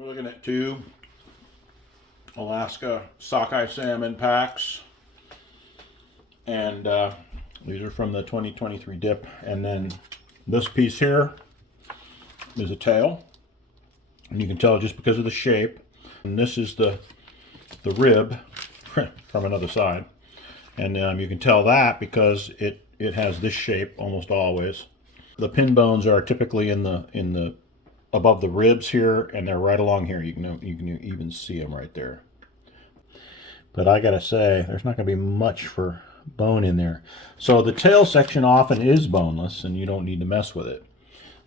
We're looking at two Alaska sockeye salmon packs, and these are from the 2023 dip. And then this piece here is a tail, and you can tell just because of the shape. And this is the rib from another side, and you can tell that because it has this shape almost always. The pin bones are typically in the above the ribs here, and they're right along here. You can even see them right there. But I gotta say, there's not gonna be much for bone in there. So the tail section often is boneless, and you don't need to mess with it.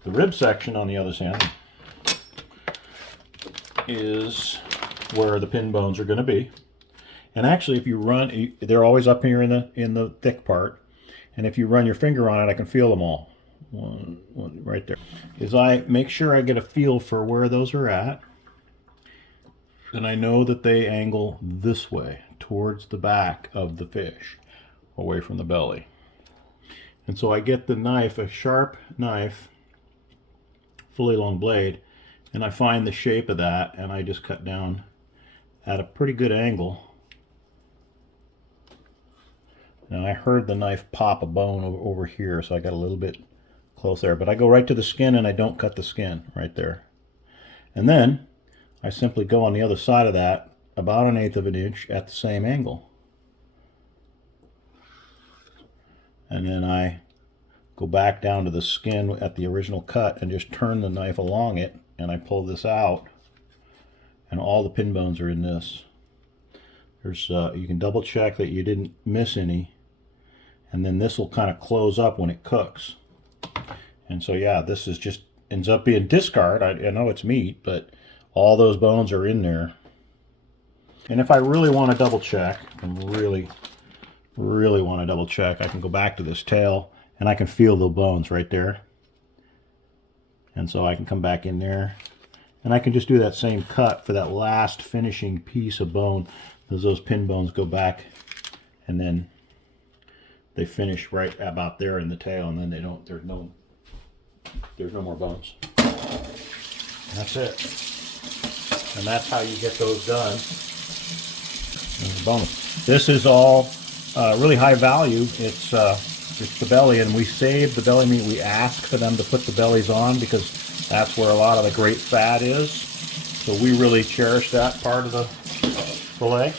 The rib section, on the other hand, is where the pin bones are gonna be. And actually, if you run, they're always up here in the thick part. And if you run your finger on it, I can feel them all. One right there. Is I make sure I get a feel for where those are at. And I know that they angle this way, towards the back of the fish, away from the belly. And so I get the knife, a sharp knife, fully long blade, and I find the shape of that, and I just cut down at a pretty good angle. Now I heard the knife pop a bone over here, so I got a little bit close there. But I go right to the skin, and I don't cut the skin right there. And then I simply go on the other side of that, about 1/8 of an inch at the same angle. And then I go back down to the skin at the original cut and just turn the knife along it, and I pull this out, and all the pin bones are in this. There's you can double check that you didn't miss any, and then this will kind of close up when it cooks. And so yeah, this is just ends up being discard. I know it's meat, but all those bones are in there. And if I really want to double check, and really want to double check, I can go back to this tail, and I can feel the bones right there. And so I can come back in there, and I can just do that same cut for that last finishing piece of bone. Those pin bones go back, and then they finish right about there in the tail, and then they don't. There's no more bones. And that's it. And that's how you get those done. Bonus. This is all really high value. It's the belly, and we save the belly meat. We ask for them to put the bellies on because that's where a lot of the great fat is. So we really cherish that part of the fillet.